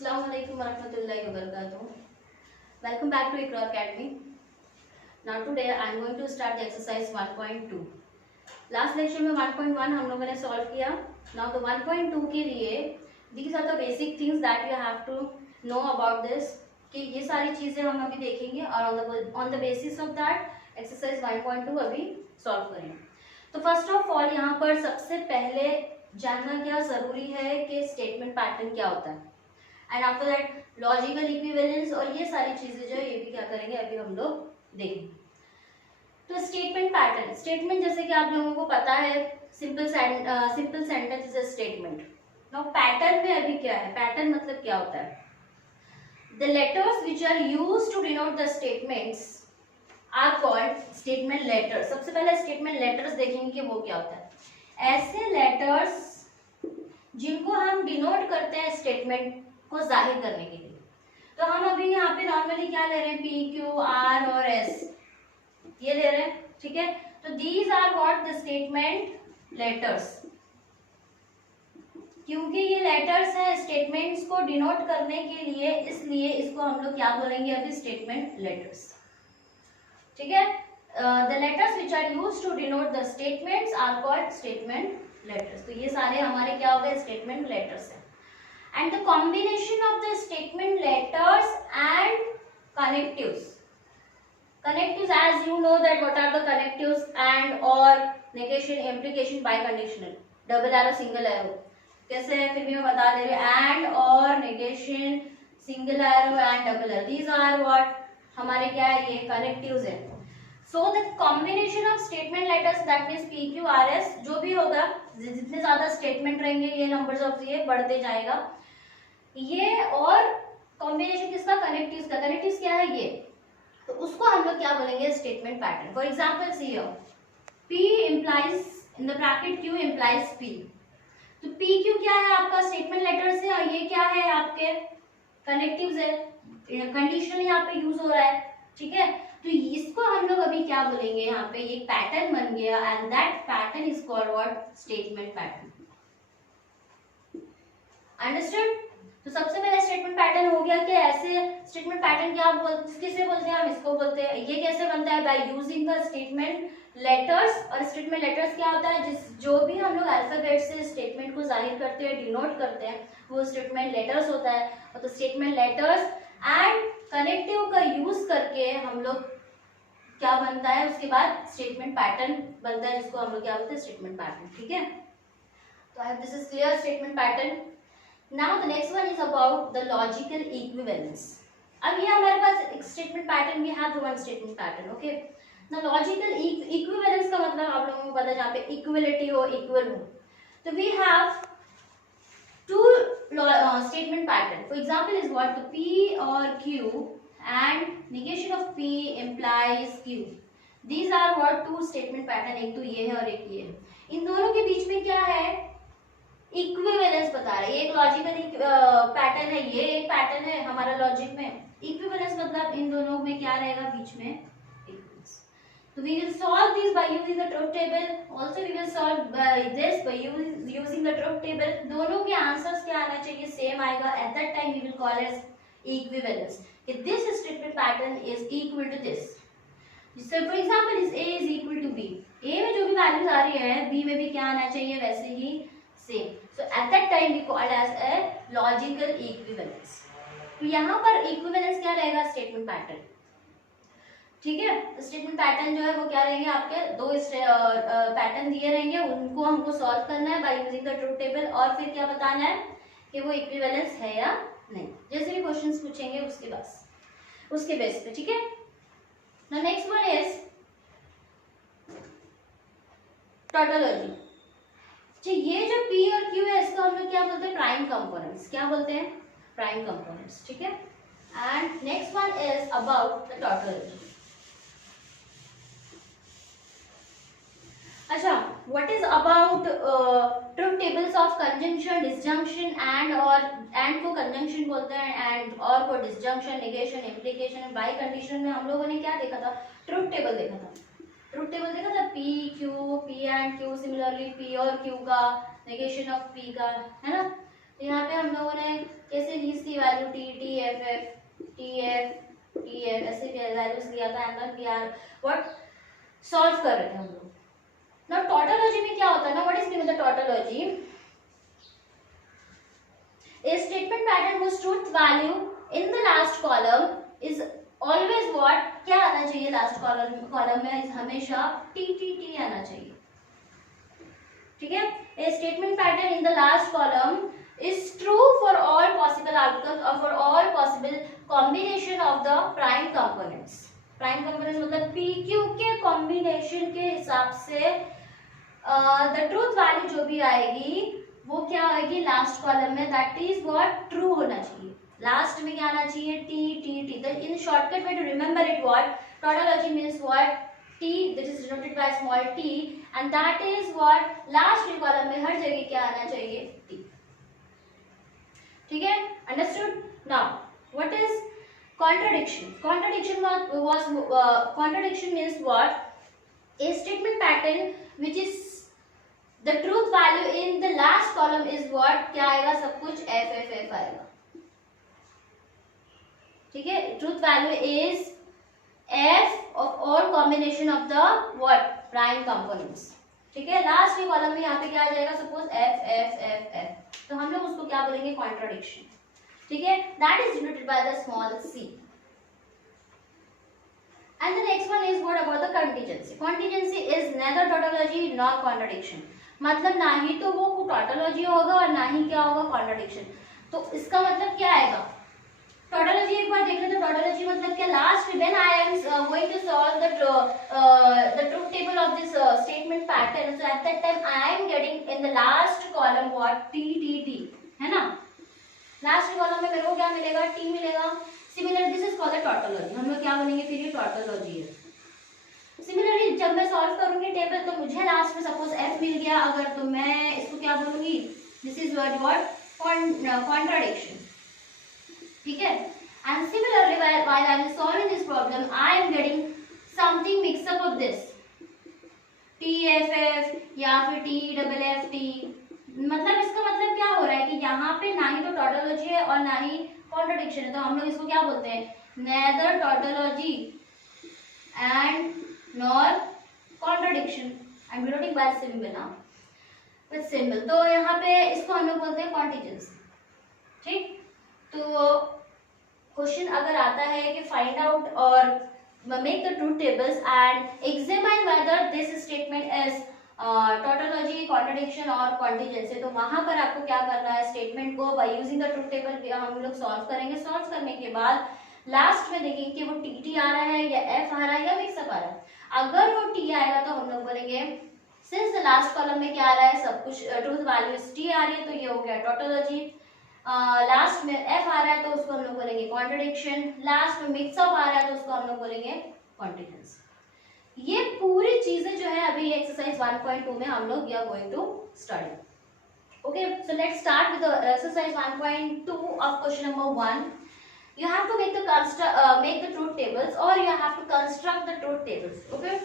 अस्सलाम वालेकुम warahmatullahi wabarakatuh. Welcome back to Iqra Academy. Now today I am going to start the exercise 1.2. Last lecture में 1.1 हम लोगों ने सॉल्व किया. Now the 1.2 के लिए these are the basic things that you have to know about this. कि ये सारी चीजें हम अभी देखेंगे और on the basis of that exercise 1.2 अभी सॉल्व करेंगे. तो फर्स्ट ऑफ ऑल यहाँ पर सबसे पहले जानना क्या जरूरी है कि स्टेटमेंट पैटर्न क्या होता है, and after that logical equivalence और ये सारी चीजें जो है ये भी क्या करेंगे अभी हम लोग देखेंगे. तो स्टेटमेंट पैटर्न, स्टेटमेंट जैसे कि आप लोगों को पता है simple sentence is a statement. Now pattern में अभी क्या है, पैटर्न मतलब क्या होता है. The letters which are used to denote the statements are called statement letters. सबसे पहले स्टेटमेंट लेटर्स देखेंगे कि वो क्या होता है. ऐसे लेटर्स जिनको हम डिनोट करते हैं स्टेटमेंट को जाहिर करने के लिए. तो हम अभी यहाँ पे नॉर्मली क्या ले रहे हैं, पी क्यू आर और एस ये ले रहे हैं, ठीक है. तो these are what the statement letters. क्योंकि ये लेटर्स हैं स्टेटमेंट्स को डिनोट करने के लिए, इसलिए इसको हम लोग क्या बोलेंगे अभी स्टेटमेंट लेटर्स, ठीक है. The letters which are used to denote the statements are called statement letters. तो ये सारे हमारे क्या हो गए स्टेटमेंट लेटर्स है. And the combination of the statement letters and connectives. Connectives, as you know that what are the connectives, and or negation, implication, biconditional, double arrow, single arrow. कैसे है फिर भी मैं बता दे रही हूँ. and or negation, single arrow and double arrow. These are what हमारे क्या है ये connectives है. So the combination of statement letters that means P Q R S जो भी होगा, जितने ज्यादा स्टेटमेंट रहेंगे ये नंबर्स ऑफ ये बढ़ते जाएगा. ये और कॉम्बिनेशन किसका, कनेक्टिव्स का. कनेक्टिव्स क्या है ये, तो उसको हम लोग क्या बोलेंगे statement pattern. For example see here P implies in the bracket Q implies P. तो P Q क्या है आपका स्टेटमेंट लेटर्स है और ये क्या है आपके कनेक्टिव्स है. कंडीशन यहाँ पे यूज हो रहा है, ठीक है. तो इसको हम लोग अभी क्या बोलेंगे यहाँ पे ये पैटर्न बन गया and that pattern is called what statement pattern. Understood. तो सबसे पहले स्टेटमेंट पैटर्न हो गया कि ऐसे स्टेटमेंट पैटर्न क्या किसे बोलते हैं, हम इसको बोलते हैं. ये कैसे बनता है, by using the statement letters. और स्टेटमेंट लेटर्स क्या होता है, जो भी हम लोग अल्फाबेट से स्टेटमेंट को जाहिर करते हैं, डिनोट करते हैं, वो स्टेटमेंट लेटर्स होता है. और तो स्टेटमेंट लेटर्स एंड कनेक्टिव का यूज करके हम लोग क्या बनता है उसके बाद स्टेटमेंट पैटर्न बनता है, जिसको हम लोग क्या बोलते हैं स्टेटमेंट पैटर्न, ठीक है. तो I hope this is clear statement pattern. Now the next one is about the logical equivalence. अब ये हमारे पास एक statement pattern, we have one statement pattern, okay. Now logical equivalence का मतलब आप लोगों को पता है जहाँ पे इक्वलिटी हो, इक्वल हो. तो we have two statement pattern. For example is what the P or Q and negation of P implies Q. These are what two statement pattern. एक तो ये है और एक ये है. इन दोनों के बीच में क्या है, इक्विवेलेंस बता रहा है. ये एक लॉजिकल पैटर्न है, ये एक पैटर्न है हमारा लॉजिक में. इक्विवेलेंस मतलब इन दोनों में क्या रहेगा बीच में इक्विवेलेंस. तो we will solve this by using the truth table. Also we will solve this by using the truth table. दोनों के आंसर्स क्या आना चाहिए, सेम आएगा. At that time we will call as equivalence कि this statement pattern is equal to this. So for example is A is equal to B. A में जो भी वैल्यूज आ रही है B में भी क्या आना चाहिए वैसे ही same. So at that time we called as a logical equivalence. तो यहाँ पर इक्विवेलेंस क्या रहेगा स्टेटमेंट पैटर्न, ठीक है. स्टेटमेंट पैटर्न जो है वो क्या रहेंगे आपके दो पैटर्न दिए रहेंगे, उनको हमको सॉल्व करना है by using the truth table. और फिर क्या बताना है कि वो इक्विवेलेंस है या नहीं, जैसे भी क्वेश्चंस पूछेंगे उसके बेस पे, ठीक है. The next one is tautology. जी ये जो P और Q है इसको हम लोग क्या बोलते हैं, प्राइम कंपोनेंट्स. क्या बोलते हैं, प्राइम कंपोनेंट्स, ठीक है. And next one is about the tautology. अच्छा, what is about truth tables of conjunction, disjunction and को कंजंक्शन बोलते हैं, एंड और को disjunction, negation, implication, bi condition में हम लोगों ने क्या देखा था, ट्रुथ टेबल देखा था. ट्रुथ टेबल देखा था P Q, P and Q, similarly P और Q का, नेगेशन ऑफ P का, है ना. तो यहाँ पे हम लोगों ने कैसे ली इसकी value T T F F T F ऐसे वैल्यूज लिया था and then we are what solve कर रहे थे हम लोग। नाउ टोटोलॉजी में क्या होता है ना, what is mean the tautology? A statement pattern whose truth value in the last column is always what? क्या आना चाहिए लास्ट कॉलम में? हमेशा टी टी टी आना चाहिए, ठीक है। A statement pattern in the last column is true for all possible outcomes or for all possible combination of the prime components. Prime components मतलब PQ के combination के हिसाब से the truth value जो भी आएगी वो क्या आएगी लास्ट कॉलम में, दैट इज व्हाट? ट्रू होना चाहिए। लास्ट में क्या आना चाहिए? T T T. तो in shortcut way to remember it what? Tautology means what? T, that is denoted by small T and that is what? Last column में हर जगह क्या आना चाहिए? टी, ठीक है। Understood? Now what is contradiction? Contradiction means what? A statement pattern which is the truth value in the last column is what? क्या आएगा? सब कुछ f f f आएगा, ठीक है। truth value is f of all combination of the what? prime components, ठीक है। Last के कॉलम में यहाँ पे क्या आ जाएगा? Suppose f f f f, तो हम लोग उसको क्या बोलेंगे? कॉन्ट्रडिक्शन, ठीक है। That is denoted by the small c। And the next one is what about the contingency? Contingency is neither tautology nor contradiction. मतलब ना ही तो वो tautology होगा और ना ही क्या होगा? contradiction. तो इसका मतलब क्या आएगा? tautology एक बार देख लेते हैं। tautology मतलब क्या? Last when I am going to solve the truth table of this statement pattern, so at that time I am getting in the last column what? T T T, है ना? Last column में मेरे को क्या मिलेगा? T मिलेगा। Similar this is called tautology. हम लोग क्या बोलेंगे फिर? ये टोटोलॉजी है। सिमिलरली जब मैं सॉल्व करूंगी टेबल तो मुझे लास्ट में सपोज f मिल गया अगर, तो मैं इसको क्या बोलूंगी? This is what? कॉन्ट्रडिक्शन, ठीक है। And similarly while I am solving this problem I am getting something mix up of this T F F या फिर टी डबल एफ टी। मतलब इसका मतलब क्या हो रहा है कि यहाँ पे ना ही तो टोटोलॉजी है और ना ही कॉन्ट्रडिक्शन है, तो हम लोग इसको क्या बोलते हैं? Neither tautology and nor contradiction. I am denoting by symbol ना, विद सिंबल। तो यहाँ पे इसको हम लोग बोलते हैं कॉन्टिजेंसी, ठीक। तो क्वेश्चन अगर आता है कि फाइंड आउट और make the truth tables and examine whether this statement is tautology, contradiction और कॉन्टिजेंसी, तो वहां पर आपको क्या करना है? स्टेटमेंट को bye using the truth table हम लोग सॉल्व करेंगे। सॉल्व करने के बाद लास्ट में देखेंगे कि वो टी टी आ रहा है या एफ आ रहा है या मिक्सअप आ रहा है। अगर वो टी आएगा तो हम लोग बोलेंगे सिंस द लास्ट कॉलम में क्या आ रहा है? सब कुछ ट्रूथ वैल्यू टी आ रही है, तो ये हो गया टोटोलॉजी। लास्ट में एफ आ रहा है तो उसको हम लोग बोलेंगे कॉन्ट्रडिक्शन। लास्ट में मिक्सअप आ रहा है तो उसको हम लोग बोलेंगे कॉन्टिजेंसी। ये पूरी चीजें जो है अभी एक्सरसाइज 1.2 में हम लोग we are going to study. Okay, so let's start with the exercise 1.2 of question number 1. You have to make the truth tables or you have to construct the truth tables. Okay.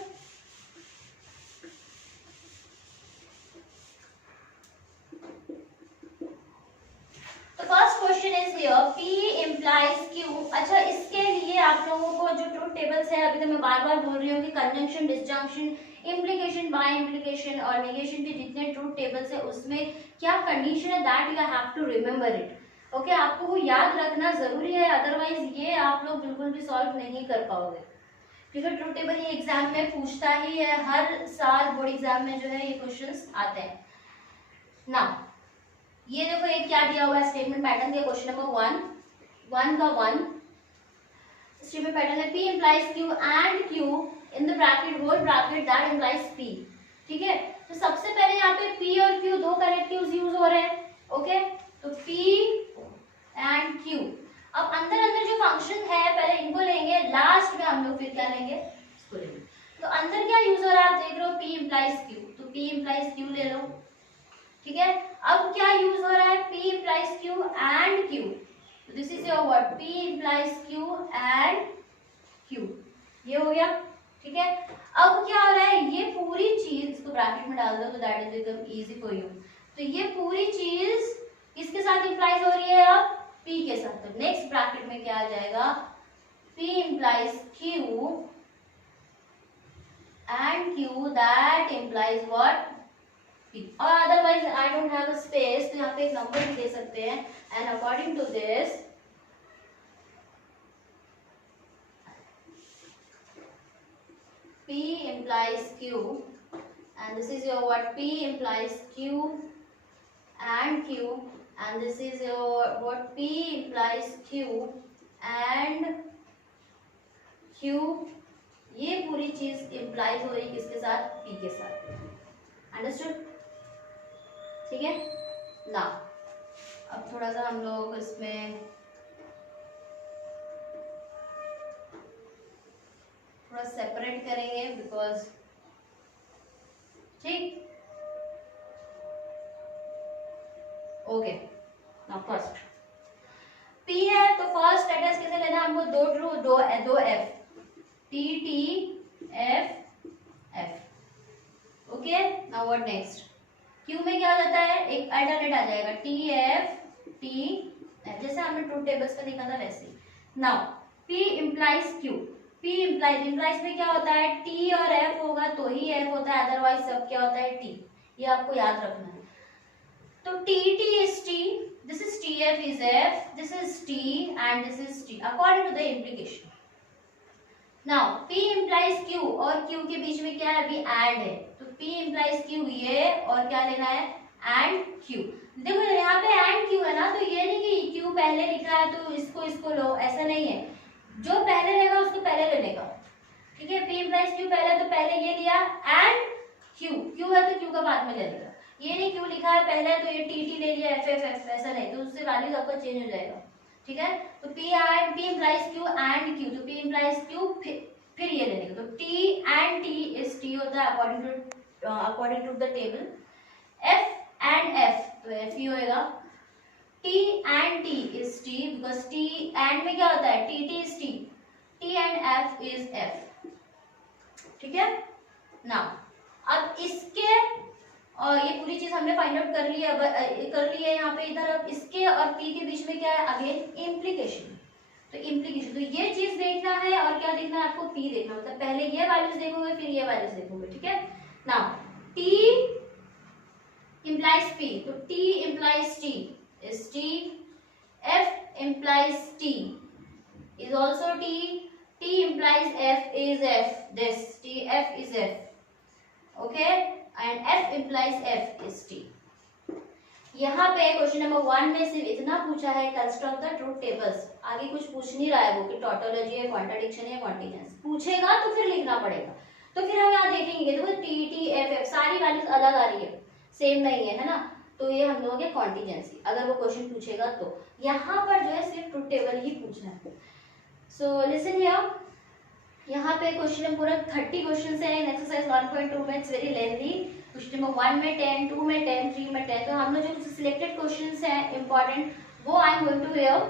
The first question is here, P implies Q. अच्छा, इसके लिए आप लोगों को जो truth tables है, अभी तो मैं बार बार बोल रही हूँ कि conjunction, disjunction, implication, bi implication और नेगेशन के जितने ट्रूथ टेबल्स है उसमें क्या कंडीशन है, that you have to remember it. Okay, आपको वो याद रखना जरूरी है, अदरवाइज ये आप लोग बिल्कुल भी सॉल्व नहीं कर पाओगे. क्योंकि ट्रूथ टेबल ये एग्जाम में पूछता ही है, हर साल बोर्ड एग्जाम में जो है ये क्वेश्चंस आते हैं ना. ये देखो, एक क्या दिया हुआ है, स्टेटमेंट पैटर्न दिया. क्वेश्चन नंबर 1 का 1 स्टेटमेंट पैटर्न है, P implies Q and Q in the bracket whole bracket that implies P. ठीक है, तो सबसे पहले यहाँ पे P और Q दो कनेक्टिव्स यूज हो रहे हैं. ओके, तो P एंड Q. अब अंदर अंदर जो फंक्शन है पहले इनको लेंगे, लास्ट में हम लोग फिर क्या लेंगे, इसको लेंगे. तो अंदर क्या यूज हो रहा है आप देख रहे हो, P implies Q, तो P implies Q ले लो. ठीक है, अब क्या यूज हो रहा है, P implies Q and Q. This is your word, P implies Q and Q. ये हो गया. ठीक है, अब क्या हो रहा है, ये पूरी चीज इसको ब्रैकेट में डाल दो तो that is become easy for you. तो ये पूरी चीज किसके साथ इंप्लाइज हो रही है अब P के साथ, तो नेक्स्ट ब्रैकेट में क्या आ जाएगा, P implies Q and Q that implies what, P, or otherwise I don't have a space, तो यहाँ पे एक नंबर भी दे सकते हैं, and according to this P implies Q and this is your what, P implies Q and Q and this is your what, P implies Q and Q, ये पूरी चीज इम्प्लाइज हो रही किसके साथ, P के साथ, अंडरस्टूड, ठीक है ना। अब थोड़ा सा हम लोग इसमें थोड़ा सेपरेट करेंगे बिकॉज, ठीक, ओके। नाउ फर्स्ट P है तो फर्स्ट लेटर्स कैसे लेना हमको, दो ट्रू दो F, T T F F, okay. Now what next, Q में क्या हो जाता है, एक अल्टरनेट आ जाएगा T F T F, जैसे हमने ट्रूथ टेबल्स पे देखा था वैसे। Now P implies Q, P implies में क्या होता है, T और F होगा तो ही F होता है, अदरवाइज सब क्या होता है T, ये आपको याद रखना है। तो T T is T, this is T F is F, this is T and this is T according to the implication. Now P implies Q और Q के बीच में क्या है, अभी and है, तो P implies Q ये, और क्या लेना है and Q। देखो यहाँ पे and Q है ना, तो ये नहीं कि Q पहले लिखा है तो इसको लो, ऐसा नहीं है, जो पहले रहेगा उसको पहले लेने का, ठीक है। P implies Q पहले तो पहले ये लिया and Q है तो Q का बाद में ले लेगा, ये नहीं Q लिखा है पहले तो ये TT ले लिया F ऐसा नहीं, तो उससे वैल्यूज आपका चेंज हो जाएगा, ठीक है। तो P implies Q and Q, तो P implies Q फिर ये लेने का, तो T and T is T होता है according to the table, F and F तो F ही होएगा, T and T is T because T and में क्या होता है, TT is T, T and F is F, ठीक है ना। अब इसके और ये पूरी चीज हमने फाइंड आउट कर ली है यहाँ पे, इधर अब इसके और P के बीच में क्या है, अगेन इम्प्लीकेशन, तो इम्प्लीकेशन, तो ये चीज देखना है और क्या देखना है आपको, P देखना, मतलब पहले ये वैल्यूज देखोगे फिर ये वैल्यूज देखोगे, ठीक है ना। T implies P, तो T implies T is T, F implies T is also T, T implies F is F, this T F is F, okay, and F implies F is T। यहाँ पे question number 1 में सिर्फ इतना पूछा है, construct the truth tables, आगे कुछ पूछ नहीं रहा है वो कि टोटोलॉजी है, कॉन्ट्रडिक्शन है, कॉन्टिजेंस, पूछेगा तो फिर लिखना पड़ेगा, तो फिर हम यहाँ देखेंगे, देखो T T F F सारी वैल्यूज अलग आ रही है, सेम नहीं है ना, तो ये हम लोगों के कॉन्टिजेंसी, अगर वो क्वेश्चन पूछेगा तो यहाँ पर जो है सिर्फ ट्रूथ टेबल ही पूछना है। सो लिसन हियर, यहाँ पे क्वेश्चन पूरा 30 क्वेश्चन है इन एक्सरसाइज 1.2 में, it's very lengthy. Question number 1 में 10, 2 में 10, 3 में 10, तो हम लोग जो सिलेक्टेड क्वेश्चंस हैं इंपॉर्टेंट वो I am going to here,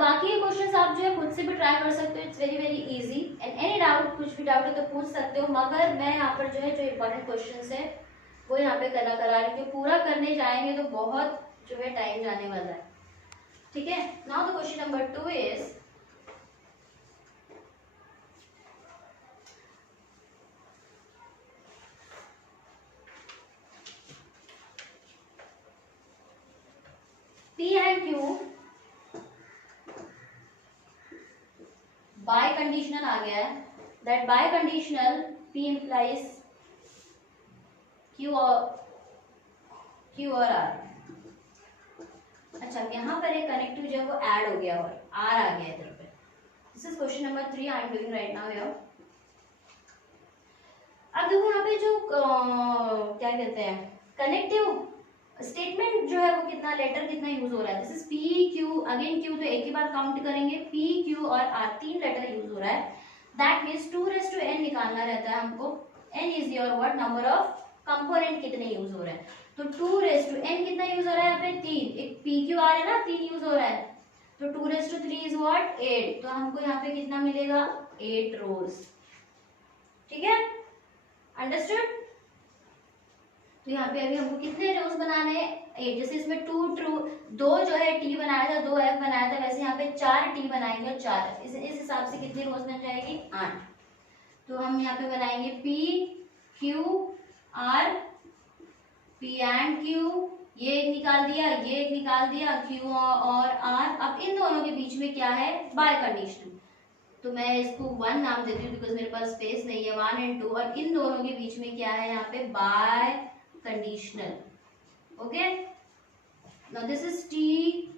बाकी के क्वेश्चंस आप जो है खुद से भी ट्राई कर सकते हो, it's very very easy, and any doubt कुछ भी डाउट है तो पूछ सकते हो, मगर मैं यहाँ पर जो है जो इंपॉर्टेंट क्वेश्चंस है वो यहाँ पे करा रही हूँ, पूरा करने जाएंगे तो बहुत जो है टाइम जाने वाला है, ठीक है। Now the question number 2 is, P and Q bi conditional आ गया है, that bi conditional P implies Q और R। अच्छा, यहाँ पर एक कनेक्टिव जो है वो ऐड हो गया और R आ गया इधर पे। This is question number 3 I am doing right now here. अब देखो यहाँ पे जो क्या कहते हैं कनेक्टिव स्टेटमेंट जो है वो कितना लेटर कितना यूज हो रहा है, this is P Q, again Q तो एक ही बार काउंट करेंगे, P Q और R 3 लेटर यूज हो रहा है, दैट मीन्स 2n निकालना रहता है हमको, n is your what, number of component कितने यूज हो रहे हैं, तो 2n कितना यूज हो रहा है यहाँ पे 3, एक P Q R है ना 3 यूज हो रहा है, तो 2 इज व्हाट 8, तो हमको यहाँ पे कितना मिलेगा 8 रोज, ठीक है, अंडरस्टूड। तो यहाँ पे अभी हमको कितने रोज बनाने हैं, 8। जैसे इसमें 2 ट्रू, 2 जो है टी बनाया था, 2 एफ बनाया था, वैसे यहाँ पे 4 टी बनाएंगे और 4 एफ। इस हिसाब से कितनी रोज बन जाएगी? 8। तो हम यहाँ पे बनाएंगे P Q are, P and Q, ये एक निकाल दिया, ये एक निकाल दिया, क्यू और आर। अब इन दोनों के बीच में क्या है? Bi condition. तो मैं इसको 1 नाम देती हूँ बिकॉज मेरे पास स्पेस नहीं है, 1 एंड 2। और इन दोनों के बीच में क्या है? यहाँ पे bye conditional. Okay, now this is T,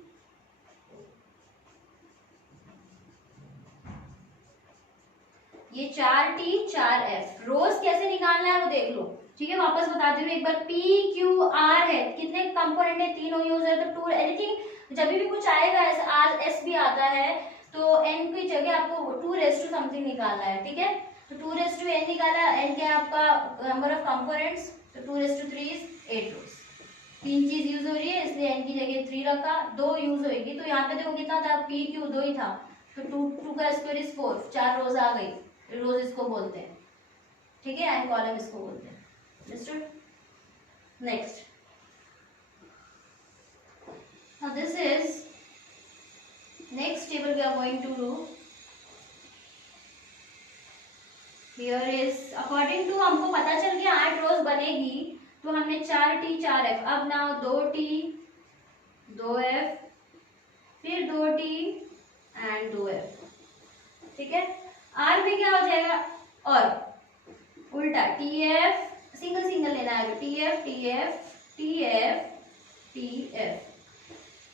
ये 4T 4F। रोज कैसे निकालना है वो देख लो, ठीक है। वापस बताती हूँ एक बार। P Q R है, कितने कंपोनेंट है? 3 यूज है तो 2 एनीथिंग। जब भी कुछ आएगा ऐसे R S भी आता है तो n की जगह आपको 2 रेज़ टू समथिंग निकालना है, ठीक है। तो 2 रेज़ टू n निकाला, n क्या है आपका? नंबर ऑफ कंपोनेंट्स, तो 2 रेज़ टू 3 इज 8 रोज। 3 चीज यूज हो रही है इसलिए n की जगह 3 रखा, 2 यूज होगी। तो यहाँ पे देखो कितना था? P Q 2 ही था, तो 2 का स्क्वायर इज 4, 4 रोज आ गई। रोज इसको बोलते हैं, ठीक है, एंड कॉलम इसको बोलते हैं। Understood? Next, now this is next table we are going to do. Here is according to, हमको पता चल गया 8 रोज बनेगी, तो हमने 4T 4F। अब नाउ 2T 2F, फिर 2T एंड 2F, ठीक है। आर में क्या हो जाएगा? और उल्टा TF, सिंगल सिंगल लेना है, TF TF TF TF।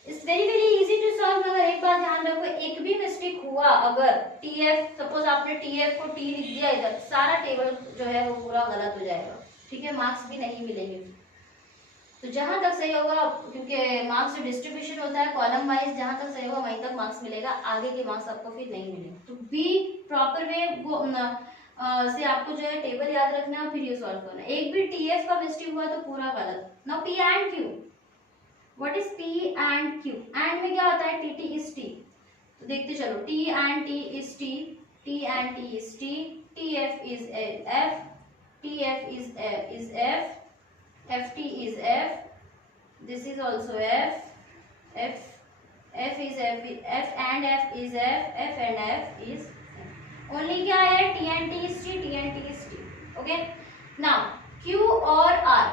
It's very very easy to solve. मगर एक बात ध्यान रखो, एक भी मिस्टेक हुआ अगर TF, सपोज आपने TF को T लिख दिया इधर, सारा टेबल जो है वो पूरा गलत हो जाएगा, ठीक है, मार्क्स भी नहीं मिलेंगे। तो जहां तक सही होगा, क्योंकि मार्क्स डिस्ट्रीब्यूशन होता है कॉलम वाइज, जहां तक सही होगा वहीं तक मार्क्स मिलेगा, आगे के मार्क्स आपको फिर नहीं मिलेंगे। तो बी प्रॉपर वे से आपको जो है टेबल याद रखना है और फिर ये सॉल्व करना है। एक भी टीएफ का मिस्टेक हुआ तो पूरा गलत। Now P and Q, what is P and Q? And में क्या होता है? T T is T. तो देखते चलो, T and T is T, T and T is T, T F is F, T F is F, FT is F, this is also F, F is F, F and F is F, F and F is F. Only क्या है? T and T is T, T and T is T. Okay. Now Q और R,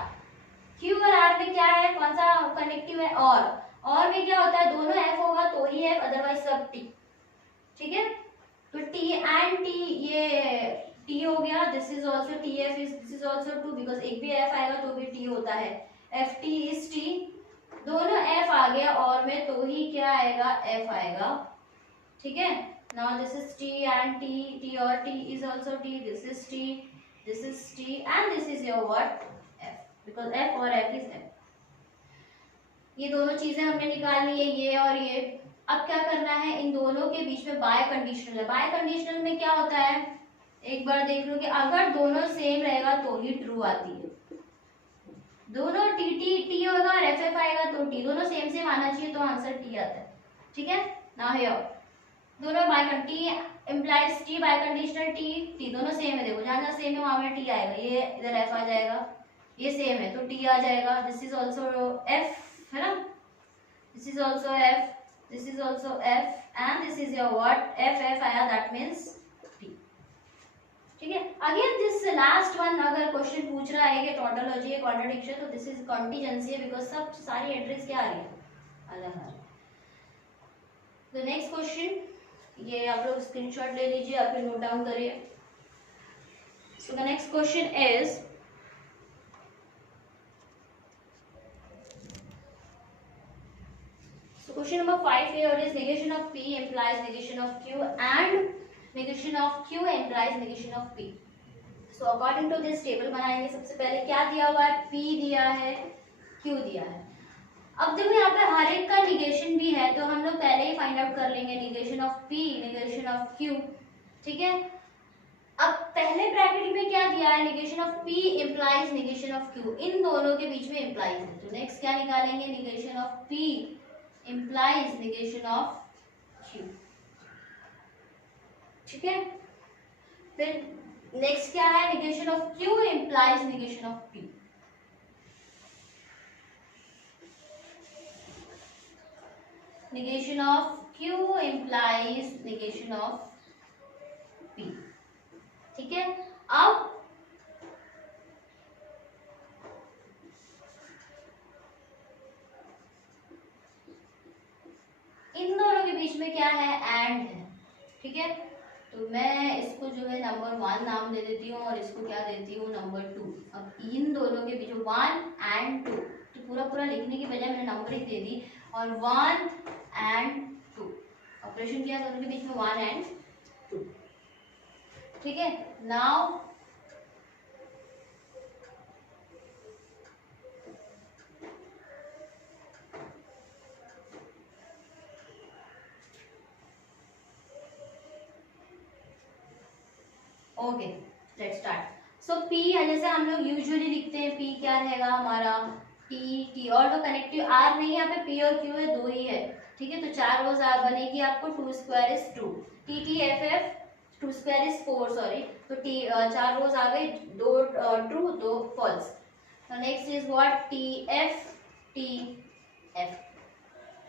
Q और R में क्या है? कौन सा connective है? और में क्या होता है? दोनों F होगा तो ही F, अदरवाइज सब T, ठीक है। तो T and T, ये T हो गया, this is also TF is, this is also 2, because एक भी F आएगा तो भी T होता है। FT इज T, दोनों F आ गया और में तो ही क्या आएगा? F आएगा, ठीक है। Now this is T and T, T और T is also T, this is T, this is T and this is your what? F, because F और F इज F। ये दोनों चीजें हमने निकाल ली है, ये और ये। अब क्या करना है? इन दोनों के बीच में बाय कंडीशनल है। बाय कंडीशनल में क्या होता है? एक बार देख लो कि अगर दोनों सेम रहेगा तो ही ट्रू आती है। दोनों टी टी टी होगा और एफ एफ आएगा तो टी, दोनों सेम सेम आना चाहिए तो आंसर टी आता है, ठीक है ना। हियर दोनों bi T implies T, bi conditional T T, दोनों सेम है। देखो जहां जहां सेम है वहां में टी आएगा, ये इधर एफ आ जाएगा, ये सेम है तो टी आ जाएगा। दिस इज ऑल्सो एफ है ना, this is also F, this is also F and this is your what? F F आया, दैट मीन्स ठीक है। अगेन दिस लास्ट वन, अगर क्वेश्चन पूछ रहा है कि टोटोलॉजी है कॉन्ट्रडिक्शन, तो दिस इज कॉन्टिजेंसी है, बिकॉज सब सारी एंट्रीज क्या आ रही है? अलग आ रही है। द नेक्स्ट क्वेश्चन, ये आप लोग स्क्रीनशॉट ले लीजिए, आप फिर नोट डाउन करिए। So the next question is, so question number 5 here is negation of P implies negation of Q and negation of Q implies negation of P. So according to this table बनाएंगे। सबसे पहले क्या दिया हुआ है? P दिया है, Q दिया है। अब देखो यहाँ पे हर एक का निगेशन भी है, तो हम लोग पहले ही फाइंड आउट कर लेंगे negation of P, negation of Q, ठीक है। अब पहले ब्रैकेट में क्या दिया है? Negation of P implies negation of Q, इन दोनों के बीच में implies है। तो नेक्स्ट क्या निकालेंगे? Negation of P implies negation of Q, ठीक है। फिर नेक्स्ट क्या है? negation of Q implies negation of P। negation of Q implies negation of P। ठीक है, अब इन दोनों के बीच में क्या है, एंड है। ठीक है, तो मैं इसको जो है नंबर 1 नाम दे देती हूँ और इसको क्या देती हूँ, नंबर 2। अब इन दोनों के बीच 1 एंड 2, तो पूरा पूरा लिखने की बजाय मैंने नंबर ही दे दी, और 1 एंड 2 ऑपरेशन किया दोनों के बीच में 1 एंड 2। ठीक है, now okay let's start. So P जैसे हम लोग यूजुअली लिखते हैं, पी क्या रहेगा हमारा, टी टी, और तो कनेक्टिव आर नहीं, यहाँ पे पी और क्यू है, 2 ही है। ठीक है, तो 4 रोज बनेगी आपको, 2 square is 2, T T F F, 2 square is 4, sorry, तो टी 4 रोज आ गई, 2 true 2 false. Next is what, T F F.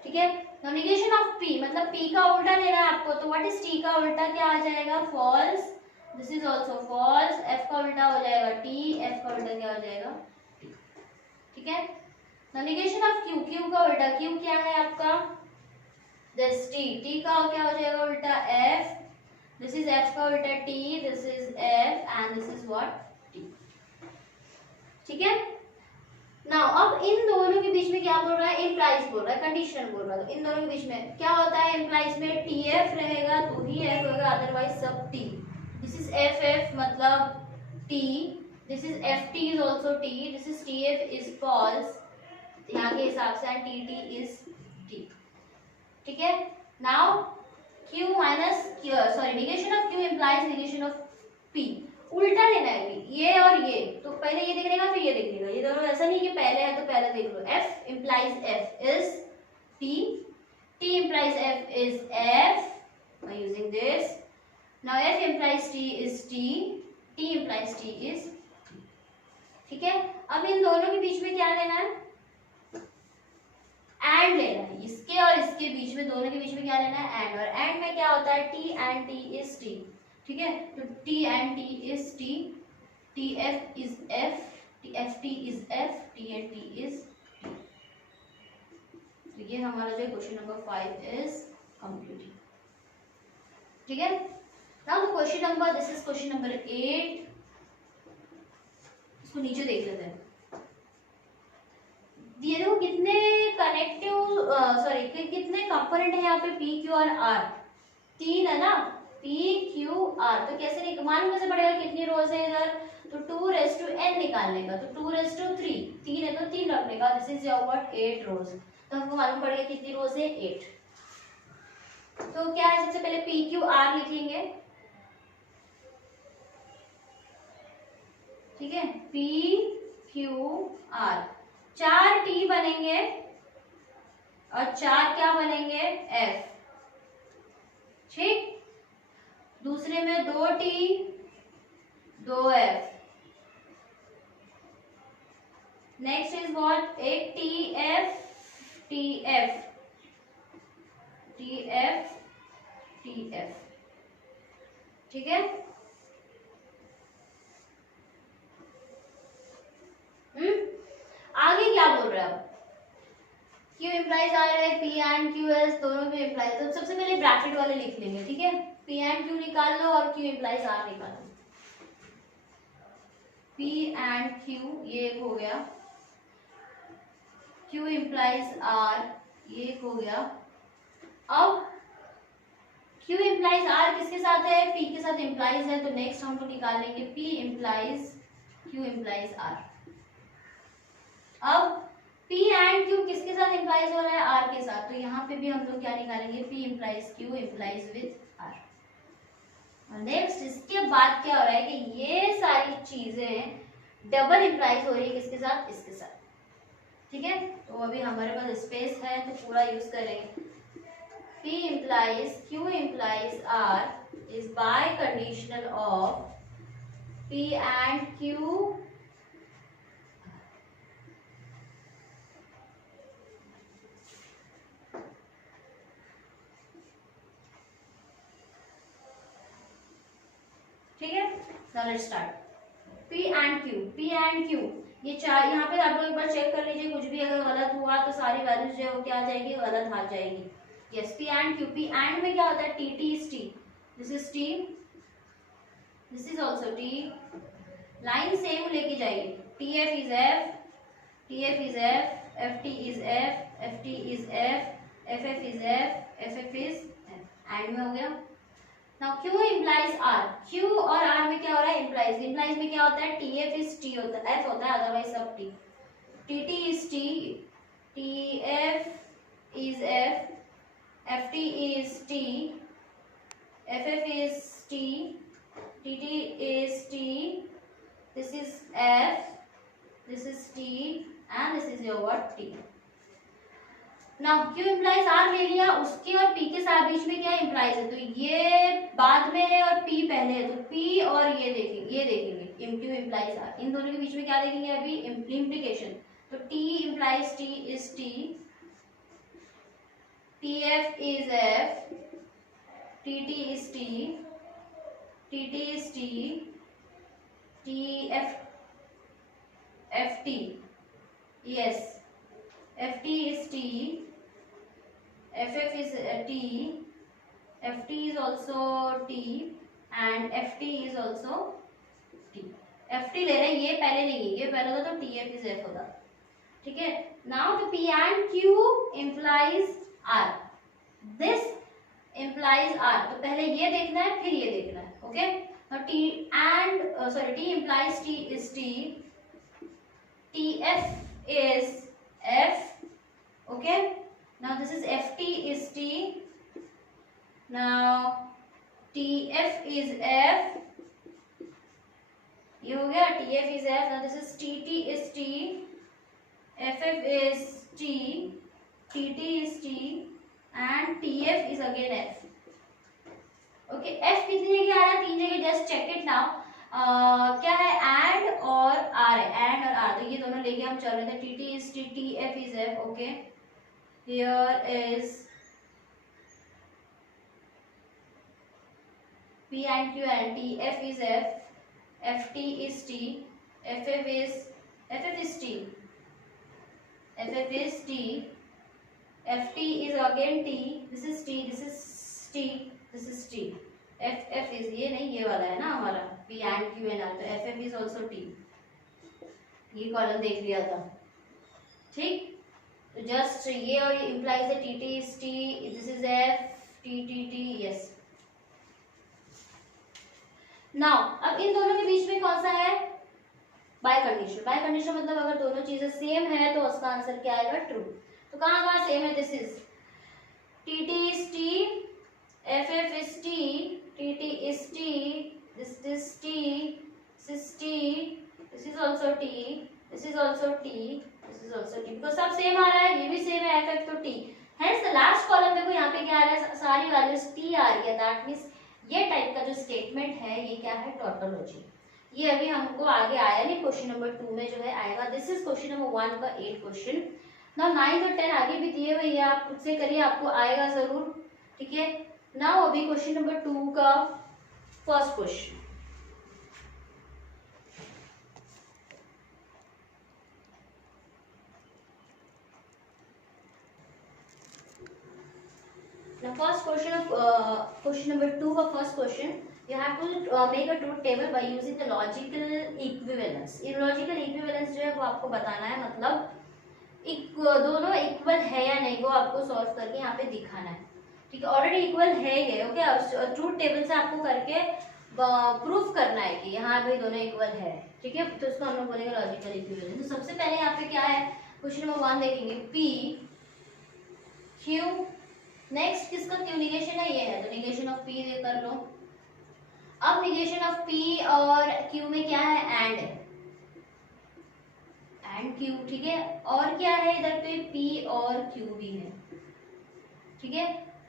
ठीक है, नेगेशन ऑफ पी मतलब पी का उल्टा लेना है आपको, तो व्हाट इज टी का उल्टा, क्या आ जाएगा, false. This is also false. F का उल्टा हो जाएगा टी, एफ का उल्टा क्या हो जाएगा, टी। ठीक है, नेगेशन ऑफ क्यू, क्यू का उल्टा, क्यू क्या है आपका, दिस टी, टी का क्या हो जाएगा उल्टा, एफ। दिस इज एफ का उल्टा T, this is F and this is what, T. ठीक है, नाउ अब इन दोनों के बीच में क्या बोल रहा है, इम्प्लाइज बोल रहा है, कंडीशनल बोल रहा है। तो इन दोनों के बीच में क्या होता है, इम्प्लाइज में टी एफ रहेगा तो ही एफ होगा, अदरवाइज सब T. This is F F मतलब T, this is F T is also T, this is T F is false यहाँ के हिसाब से, and T T is T. ठीक है, now Q minus, sorry, negation of Q implies negation of P, उल्टा लेना है ये और ये, तो पहले ये देख लेगा फिर ये देख लेगा, ये दोनों ऐसा नहीं कि पहले है तो पहले देख लो। F implies F is T, T implies F is F by using this. Now f implies t is t, t implies t is t. ठीक है, अब इन दोनों के बीच में क्या लेना है, एंड लेना है, इसके और इसके बीच में, दोनों के बीच में क्या लेना है, एंड, और एंड में क्या होता है, T and T is T. ठीक है, तो T and T is T, T F is F, T F T is F, T and T is T. तो ये हमारा जो क्वेश्चन नंबर 5 इज कंप्लीट। ठीक है, now the question number, this is question number 8। इसको नीचे देख लेते हैं। ये देखो कितने कनेक्टिव, सॉरी कितने कंपोनेंट है यहाँ पे, पी क्यू और आर, 3 है ना, पी क्यू आर। तो कैसे नहीं मालूम कैसे पड़ेगा कितनी रोज है इधर, तो 2n निकालने का, तो 2/3, 3 है तो 3 रखने का, दिस इज योर व्हाट, 8 रोज। तो हमको मालूम पड़ेगा कितनी रोज है, 8। तो क्या है, सबसे पहले पी क्यू आर लिखेंगे। ठीक है, पी क्यू आर, 4 टी बनेंगे और 4 क्या बनेंगे, एफ। ठीक, दूसरे में 2 T 2 F. Next is what, एक T F T F T F T F. ठीक है, आगे क्या बोल रहा है, क्यू इम्प्लाइज आर है, पी एंड क्यू एस दोनों में इम्प्लाइज, तो सबसे पहले ब्रैकेट वाले लिख लेंगे। ठीक है, पी एंड क्यू निकाल लो और क्यू इम्प्लाइज आर निकाल लो। पी एंड क्यू ये हो गया, क्यू इम्प्लाइज आर ये हो गया। अब क्यू इम्प्लाइज आर किसके साथ है, पी के साथ इम्प्लाइज है, तो नेक्स्ट हम लोग निकाल लेंगे P implies Q implies R. अब P एंड Q किसके साथ इम्प्लाइज हो रहा है, R के साथ, तो यहाँ पे भी हम लोग क्या निकालेंगे, P implies Q implies with R। और नेक्स्ट इसके बाद क्या हो रहा है कि ये सारी चीजें डबल इम्प्लाइज हो रही है किसके साथ, इसके साथ। ठीक है, तो अभी हमारे पास स्पेस है तो पूरा यूज करेंगे। P implies Q implies R is by conditional of P and Q now let's start. P and Q, P and Q, ये चार, यहाँ पे आप लोग एक बार चेक कर लीजिए, कुछ भी अगर गलत हुआ तो सारी वैल्यूज जो है वो क्या आ जाएगी, गलत आ जाएगी। Yes, P and Q, P and में क्या होता है, T, T is T, this is T, this is also T, line same लेके जाइए, T F is F, T F is F, F T is F, F T is F, F F is F, F F is F, and में हो गया। Now Q implies R, Q और R में क्या हो रहा है, implies, implies में क्या होता है, TF is T होता है, F होता है, अदरवाइज सब T, TT is T, TF is F, FT is T, FF is T, TT is T, this is F, this is T and this is your what, T। Now Q implies R ले लिया, उसके और P के साथ बीच में क्या implies है, तो ये बाद में है और P पहले है, तो P और ये देखेंगे Q implies R, इन दोनों के बीच में क्या देखेंगे अभी, implication, तो T implies T is T, TF is F, TT is T, TT is T, TF, FT, yes, FT is T, FF is T, FT is also T and FT is also T। FT ले रहे हैं, ये पहले नहीं है, ये पहले होता तो TF is F होता, ठीक है। Now the P and Q implies R, this implies R, तो पहले ये देखना है फिर ये देखना है, okay. now T and T implies T is T, TF is F, okay। now this is FT is T, now TF is F, ये हो गया, TF is F, now this is TT is T, FF is T, TT is T and TF is again F, okay। F कितनी जगह आ रहा है, 3 जगह, just check it now. क्या है, एंड और आर है, एंड और आर, तो ये दोनों लेके हम चल रहे थे, TT is T, TF is F, okay। here is P and Q and TF is F, FT is T, FF is T, FF is T, FT is again T, this is T, this is T, this is T, FF is, ये नहीं, ये वाला है ना हमारा P and Q and R, तो FF is also T, ये column देख लिया था, ठीक। तो जस्ट ये और ये implies the TT is T, this is F, T, yes। Now अब इन दोनों के बीच में कौन सा है, बाय कंडीशन, बाय कंडीशन मतलब अगर दोनों चीजें सेम है तो उसका आंसर क्या आएगा, ट्रू। तो कहाँ कहाँ सेम है, this is TT is T, FF is T, TT is T, this is T, this is T, this is also T, this is also T, this is also T, because सब same आ रहा है, ये भी same है, FF तो T, hence the last column देखो यहाँ पे क्या आ रहा है, सारी वैल्यूज T आ रही है, दैट मींस ये टाइप का जो स्टेटमेंट है ये क्या है, टॉटोलॉजी। ये अभी हमको आगे आया नहीं, क्वेश्चन नंबर 2 में जो है आएगा, दिस इज क्वेश्चन नंबर 1 का 8 क्वेश्चन। नाउ 9 और 10 आगे भी दिए हुए, आप खुद से करिए, आपको आएगा जरूर, ठीक है। नाउ अभी क्वेश्चन नंबर 2 का first question, now first question of question number 2 का first question, you have to make a truth table by using the logical equivalence। ये logical equivalence जो है वो आपको बताना है, मतलब दोनों इक्वल है या नहीं वो आपको सॉल्व करके यहाँ पे दिखाना है, ठीक है। ऑलरेडी इक्वल है ये, ओके। ट्रूथ टेबल से आपको करके प्रूफ करना है कि यहाँ पे दोनों इक्वल है, ठीक है। तो उसको हम लोग बोलेंगे लॉजिकल इक्विवेलेंस। तो सबसे पहले यहाँ पे क्या है, क्वेश्चन नंबर 1 देखेंगे, P Q, नेक्स्ट किसका Q निगेशन है, ये है, तो निगेशन ऑफ P कर लो। अब निगेशन ऑफ P और Q में क्या है, एंड है, एंड Q, ठीक है। और क्या है इधर पे, P और Q भी है, ठीक है।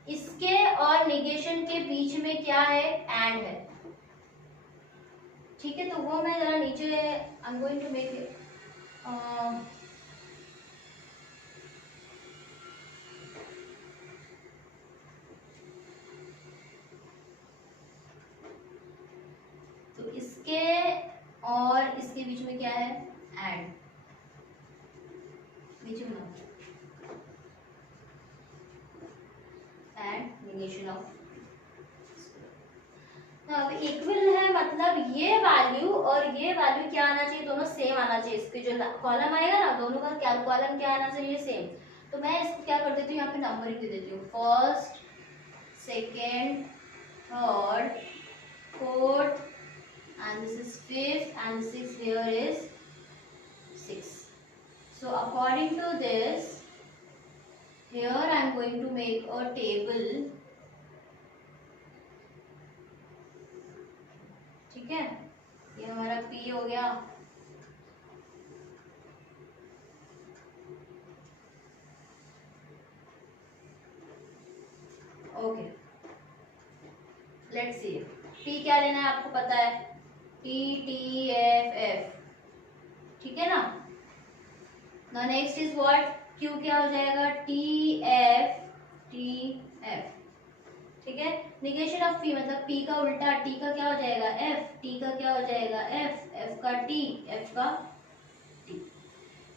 इसके और निगेशन के बीच में क्या है, एंड है, ठीक है। तो वो मैं जरा नीचे, I am going to make तो इसके बीच में क्या है, एंड, बीच में एंड नेगेशन ऑफ। अब इक्वल है मतलब ये वैल्यू और ये वैल्यू क्या आना चाहिए, दोनों सेम आना चाहिए। इसके जो कॉलम आएगा ना, दोनों का क्या कॉलम क्या आना चाहिए, सेम। तो मैं इसको क्या कर देती हूँ, यहाँ पे नंबरिंग दे देती हूँ, first, second, third, fourth, and this is fifth, and sixth here is 6. So according to this, here I am going to make a table, ठीक है, ये हमारा P हो गया, ओके। लेट्स सी, P क्या लेना है आपको पता है, T T F F, ठीक है ना। Now next is what, Q क्या हो जाएगा, T F T F, ठीक है। निगेशन ऑफ P मतलब P का उल्टा, T का क्या हो जाएगा F, T का क्या हो जाएगा F, F का T, F का T।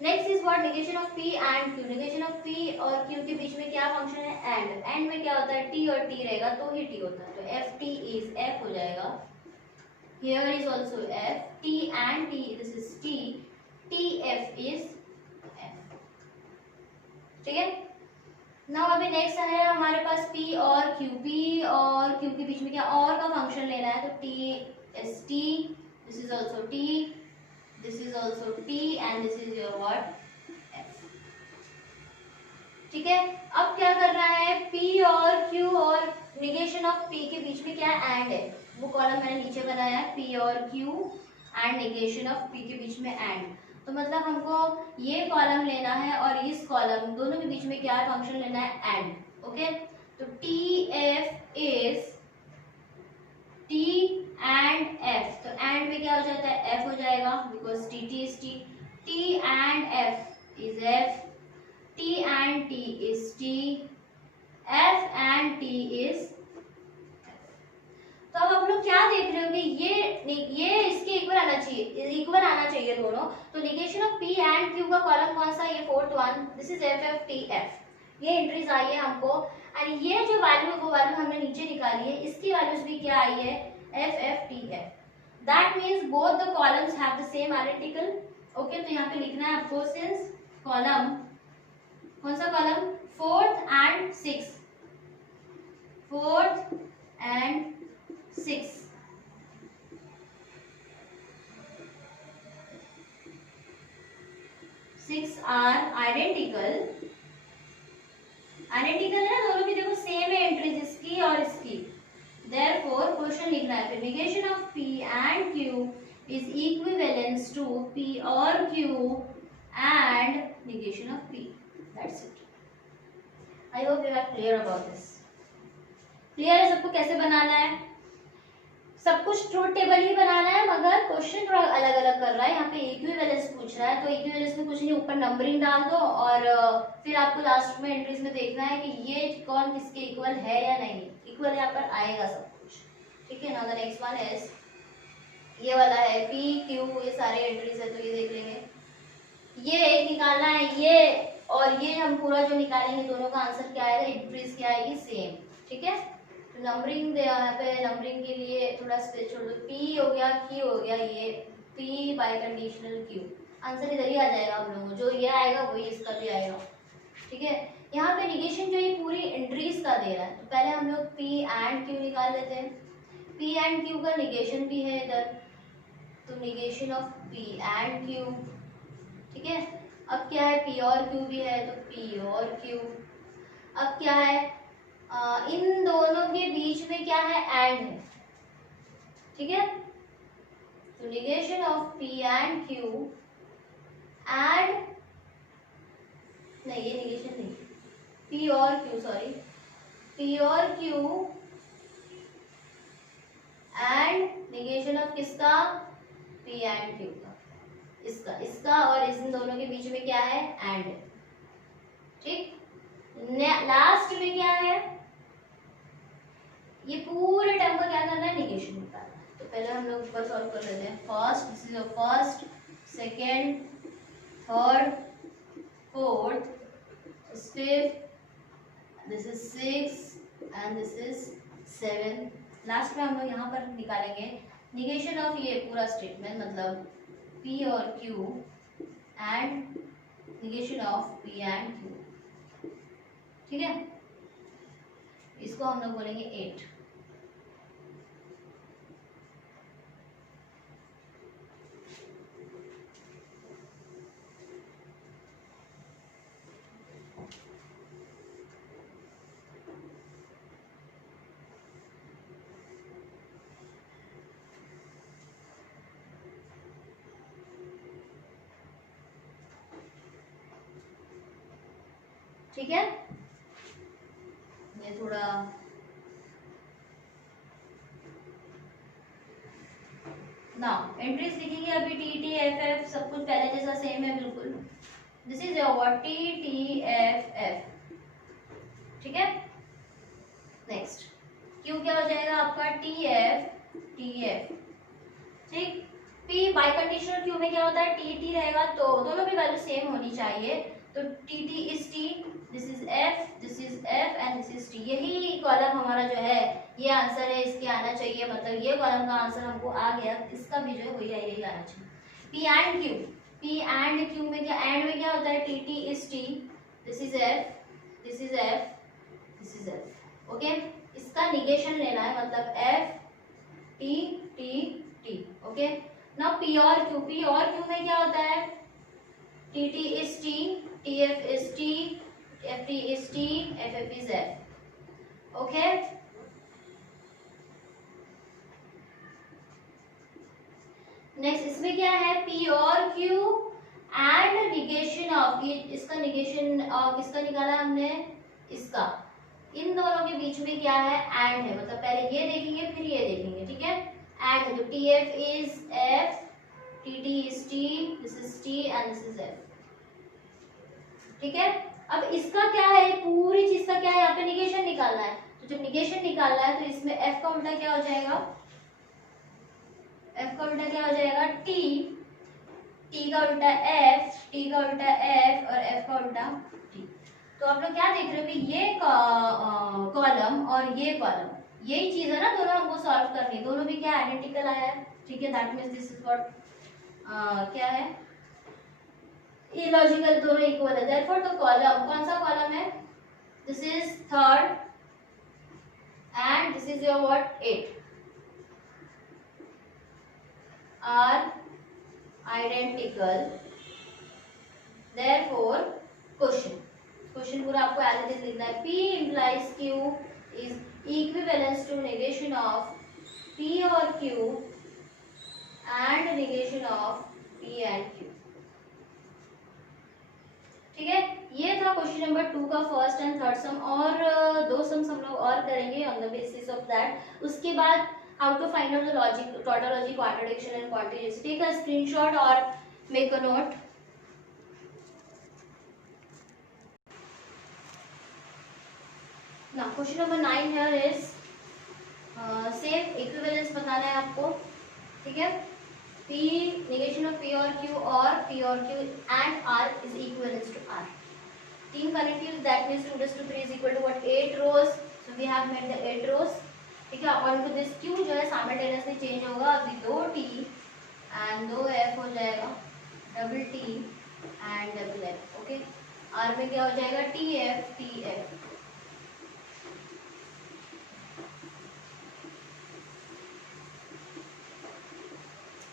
Next is what, negation of P and Q। Negation of P और Q के बीच में क्या फंक्शन है, एंड। एंड में क्या होता है, T और T रहेगा तो ही T होता है, तो F T इज F हो जाएगा। Here is also F, T and T, this is T, T F is F, ठीक है। नाउ अभी नेक्स्ट है हमारे पास P और Q। P और Q के बीच में क्या और का फंक्शन लेना है, तो T is T, this is also T, this is also T and this is your what, F, ठीक है। अब क्या कर रहा है, P और Q और निगेशन ऑफ P के बीच में क्या एंड है, वो कॉलम मैंने नीचे बनाया है, P और Q and negation of P के बीच में एंड। तो मतलब हमको ये कॉलम लेना है और इस कॉलम दोनों के बीच में क्या फंक्शन लेना है, एंड, ओके। तो T F is T and F, तो एंड में क्या हो जाता है, F हो जाएगा, because T T is T, T and F is F, T and T is T, F and T is। तो अब आप लोग क्या देख रहे हो कि ये इसके इक्वल आना चाहिए, इक्वल आना चाहिए दोनों। तो negation of P and Q का कॉलम कौन सा, ये fourth one, this is F F T F, ये एंट्रीज आई है हमको। एंड ये जो वैल्यू है वो वैल्यू हमने नीचे निकाली है, इसकी वैल्यूज भी क्या आई है, F F T F। That means both the columns have the same identical, okay. तो यहाँ पे लिखना है आपको, सिंस कॉलम, कौन सा column, fourth and six, fourth and 6, are identical, identical है ना, दोनों की देखो सेम है एंट्रीज, इसकी और इसकी। देयरफॉर क्वेश्चन लिखना है फिर, negation of P and Q is equivalence to P और Q and negation of P, that's it. I hope you are clear about this. Clear है सबको कैसे बनाना है, सब कुछ ट्रूथ टेबल ही बनाना है, मगर क्वेश्चन थोड़ा अलग अलग कर रहा है। यहाँ पे इक्विवेलेंस पूछ रहा है, तो इक्विवेलेंस में कुछ नहीं, ऊपर नंबरिंग डाल दो और फिर आपको लास्ट में एंट्रीज में देखना है कि ये कौन किसके इक्वल है या नहीं, इक्वल यहाँ पर आएगा सब कुछ, ठीक है ना। द नेक्स्ट वन इज ये वाला है P Q, ये सारे एंट्रीज है तो ये देख लेंगे। ये एक निकालना है, ये और ये हम पूरा जो निकालेंगे दोनों का आंसर क्या आएगा, एंट्रीज क्या आएगी, सेम, ठीक है। तो नंबरिंग यहाँ पे नंबरिंग के लिए थोड़ा स्पेस छोड़ दो, P हो गया, Q हो गया, ये P bye conditional Q, answer इधर ही आ जाएगा हम लोगों को, जो ये आएगा वही इसका भी आएगा, ठीक है। यहाँ पे निगेशन जो ये पूरी एंट्रीज का दे रहा है, तो पहले हम लोग P एंड Q निकाल लेते हैं। P एंड Q का निगेशन भी है इधर, तो negation of P and Q, ठीक है। अब क्या है, P और Q भी है तो P और Q। अब क्या है, इन दोनों के बीच में क्या है, एंड है, ठीक है। तो negation of P and Q and, नहीं ये निगेशन नहीं, P और Q, सॉरी, P और Q एंड निगेशन ऑफ किसका, P एंड Q का, इसका और इन दोनों के बीच में क्या है, एंड है, ठीक। लास्ट में क्या है, ये पूरे टर्म का क्या करना है, निगेशन निकालना है। तो पहले हम लोग ऊपर सॉल्व कर लेते हैं। First, this is your first, second, third, fourth, fifth, this is 6 and this is 7। Last में हम लोग यहाँ पर निकालेंगे निगेशन ऑफ ये पूरा स्टेटमेंट, मतलब P और Q and negation of P and Q। ठीक है, इसको हम लोग बोलेंगे 8। ठीक है, ये थोड़ा ना एंट्रीज लिखेंगे अभी टी टी एफ एफ सब कुछ पहले जैसा सेम है बिल्कुल। This is your T T F F. ठीक है, नेक्स्ट क्यू क्या हो जाएगा आपका टी एफ। ठीक, पी बाई कंडीशनल क्यू में क्या होता है टी टी रहेगा, तो दोनों की वैल्यू सेम होनी चाहिए। तो T T is T, this is F and this is T. यही कॉलम हमारा जो है ये आंसर है, इसके आना चाहिए, मतलब ये कॉलम का आंसर हमको आ गया, इसका भी जो है वही यही आना चाहिए। पी एंड क्यू में क्या, एंड में क्या होता है T T is T, this is F, this is F, this is F. Okay, इसका निगेशन लेना है, मतलब F T T T. Okay, now P और क्यू में क्या होता है T T is T, T F is T, F T is T, F F is F. Okay, next इसमें क्या है पी और क्यू एंड निगेशन ऑफ, ये इसका निगेशन ऑफ किसका निकाला हमने, इसका। इन दोनों के बीच में क्या है एंड है, मतलब पहले ये देखेंगे फिर ये देखेंगे। ठीक है, एंड तो T F is F, T T is T, this is T and this is F. ठीक है, अब इसका क्या है, पूरी चीज का क्या है, यहाँ पे निगेशन निकालना है। तो जब निगेशन निकालना है तो इसमें एफ का उल्टा क्या हो जाएगा, एफ का उल्टा क्या हो जाएगा टी, टी का उल्टा एफ, टी का उल्टा एफ और एफ का उल्टा टी। तो आप लोग क्या देख रहे हो कि ये कॉलम और ये कॉलम यही चीज है ना, दोनों हमको सॉल्व करनी है, दोनों भी क्या आइडेंटिकल आया है। ठीक है, that means this is what क्या है इलॉजिकल, दोनों इक्वल है। देयरफॉर तो कॉलम कौन सा कॉलम है, this is third and this is your what 8 are identical. Therefore question पूरा आपको एज इट इज लिखना है, P implies Q is equivalent to negation of P और Q and negation of P and Q। ठीक है, ये था question number 2 का फर्स्ट एंड थर्ड सम, और दो सम्स हम लोग और करेंगे on the basis of that. उसके बाद how to find out the logic, tautology, contradiction and continuity. Take a screenshot और मेक अ नोट। ना question number 9 here is same equivalence बताना है आपको। ठीक है, P negation of P और Q और P और Q and R is equivalent to R। तीन connectives, that means 2 raised to 3 is equal to what 8 rows। So we have made the 8 rows। ठीक है, और to this Q जो है simultaneously change होगा, अभी 2T and 2F हो जाएगा, double T and double F। Okay, R में क्या हो जाएगा TF TF।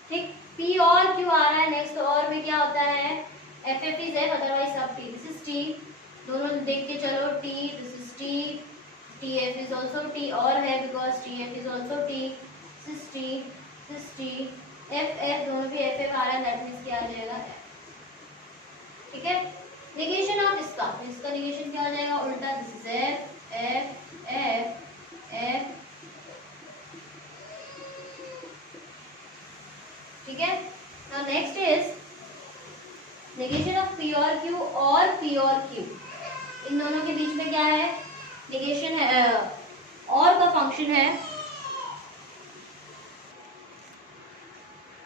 ठीक, P और Q आ रहा है नेक्स्ट, और में क्या होता है F F is F, otherwise सब टी, दिस इज टी, दोनों देख के चलो T, this is T, T F is also T, और है because T F is also T, this is T, this T, F F, दोनों भी F F आ रहा है, दैट मीन्स क्या आ जाएगा एफ। ठीक है, निगेशन ऑफ इसका निगेशन क्या हो जाएगा उल्टा, this is F F F F. ठीक है, now next is negation of P और Q और P और Q। इन दोनों के बीच में क्या है निगेशन है, और का फंक्शन है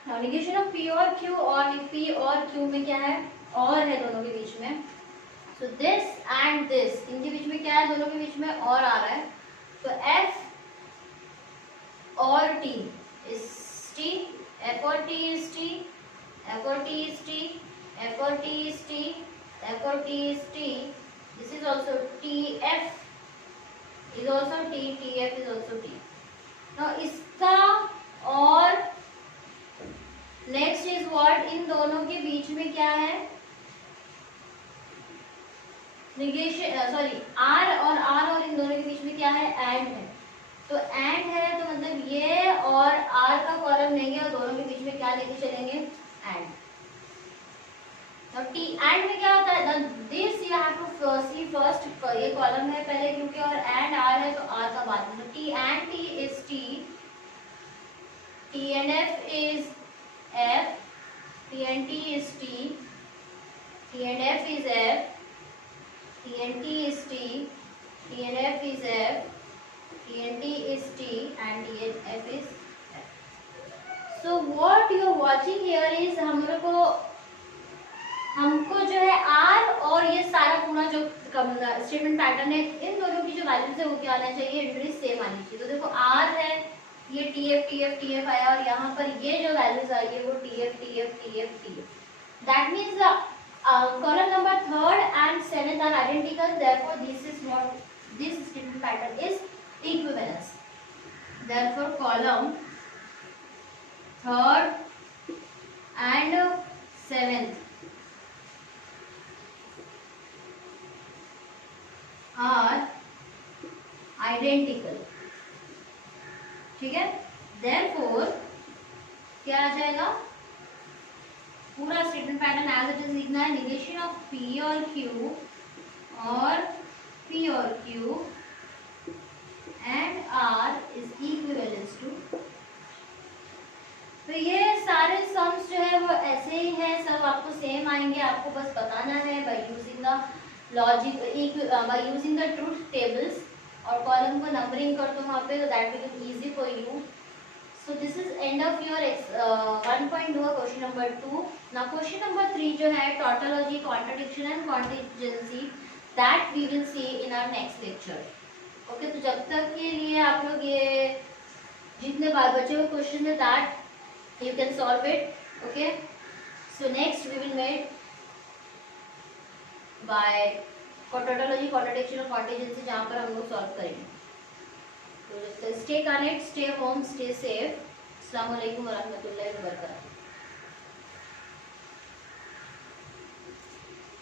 नेगेशन ऑफ पी और क्यू, और पी और क्यू में क्या है, और है दोनों के बीच में। सो दिस एंड दिस, इनके बीच में क्या है, दोनों के बीच में और आ रहा है। तो एफ और टी इज टी, एफ और टी इज टी, एफ और टी इज टी, एफ और टी इज टी, एफ और T is T, this is also T, F is also T, TF is also T. Now इसका और next is what, इन दोनों के बीच में क्या है, negation, सॉरी R और इन दोनों के बीच में क्या है, AND है। तो AND है तो मतलब ये और R का कॉलम लेंगे और दोनों के बीच में क्या लेके चलेंगे, AND। T एंड में क्या होता है, this you have to see first, ये कॉलम है पहले क्योंकि, और एंड आर है तो आर का बाद में। T and T is T, T and F is F, T and T is T, T and F is F, T and T is T, T and F is F, T and T is T and T and F is F. So what you are watching here is, हमको जो है are और ये सारा पूरा जो statement pattern है, इन दोनों की जो वैल्यूज है वो क्या आना चाहिए, इंटरेस्ट सेम आनी चाहिए। तो देखो आर है, ये T F T F T F आया, और यहाँ पर ये जो वैल्यूज आई है वो T F T F T F T F. That means column number 3rd and 7th are identical, therefore this is not, this statement pattern is equivalence. Therefore column 3rd and 7th are identical, ठीक है। therefore क्या आ जाएगा, पूरा statement pattern as it is लिखना है, negation of P और Q और पी और Q and R is equivalence to. तो ये सारे सम्स जो है वो ऐसे ही है, सब आपको सेम आएंगे, आपको बस बताना है by using the logic, by using the truth tables, और कॉलम को नंबरिंग कर दो वहाँ पे, तो that will be easy for you. So this is end of your 1.2 question number 2। Now question number 3 जो है tautology, contradiction and contingency, that we will see in our next lecture. Okay, तो जब तक के लिए आप लोग ये जितने बार बचे हुए क्वेश्चन है that you can solve it. Okay, so next we will met by tautology, contradiction और कॉन्टिजेंसी, जहाँ पर हम लोग सॉल्व करेंगे। तो stay connect, stay home, stay safe. अस्सलाम वालेकुम व रहमतुल्लाहि व बरकातहू।